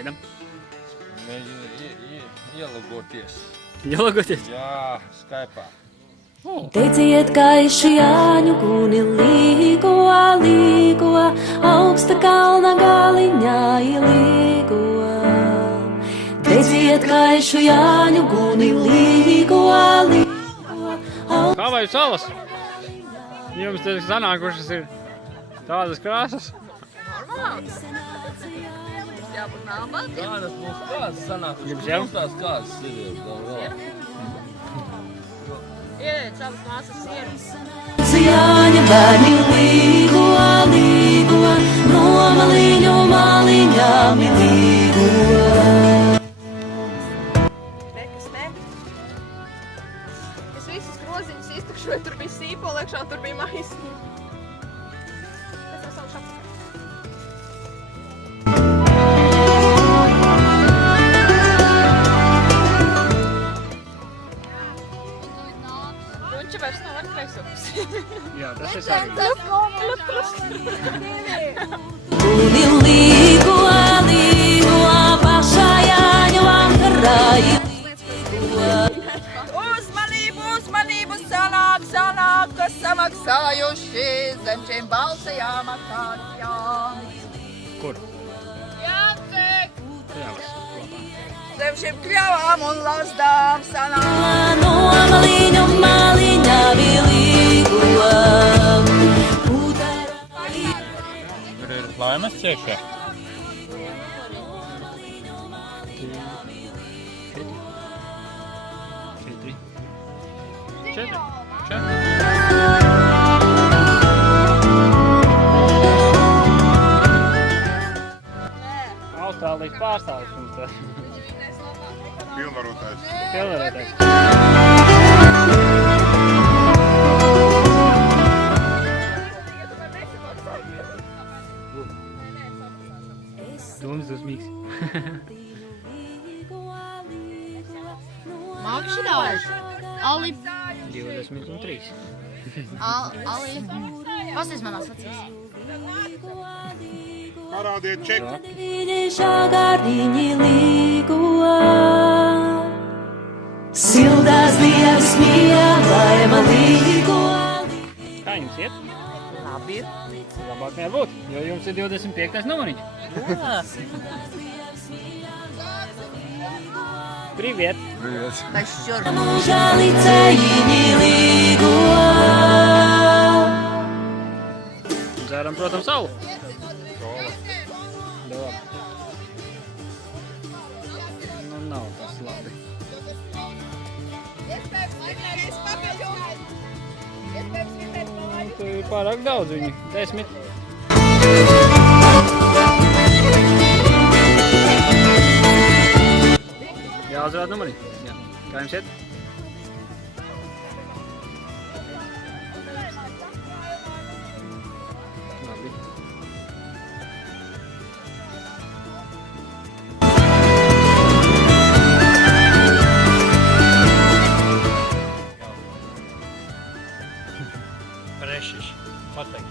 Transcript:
gaidām? Mēģinu ielogoties. Ielogoties? Jā, Skype'ā. Teiciet, gaiši Jāņu guni līgo, līgo, augsta kalna galiņā līgo. Teiciet, gaiši Jāņu guni līgo, līgo. Kā vai salas? Jums te sanākušas ir tādas krāsas? Normāls. Jābūt melnbaltiem. Kādas mums kāzas sanāk? Jums jau? Mums tās kāzas ir. Ieiet savas māsas sienas. Jāņa bērni līgo, līgo, no maliņu maliņām līgo. Nekas ne. Es visus groziņus iztukšoju, tur bija sīpola iekšā, tur bija maisi. Es jau savu šapu. Viņš vairs nav atkraisoks. Jā, tas ir svarīgi. Guni līgo, līgo, pašā Jāņu vakarā līgo. Uzmanību, uzmanību, sanāk, kas samaksājuši zem šiem baltajām akārtjām. Kur? Jācek! Kļavas kopā. Zem šiem kļavām un lazdām sanāk. No maliņu maliņām līgo. Tur ir laimes ciekšā. Četri. Austrālijas pārstāvis mums tā. Pilnvarotais. Pilnvarētais. Dums dusmīgs. Mākši daudz. Ali. 23. Ali. Pasties manās acīs. Parādiet čeku. Žagārdiņi līgo. Sildās dievs mīlaima līgo. Kā jums iet? Labi. Labāk nevar būt, jo jums ir 25. numuriņš. Привет. Привет. Tašķur. Mūžā licējiņi līgo. Dzēram, protams, salu. Labi. Nu, nav tas labi. Tu ir pārāk daudz viņu. 10. Jāuzrāda numuri. Jā. Kā jums iet? Labi. Prešiš. Pateikt.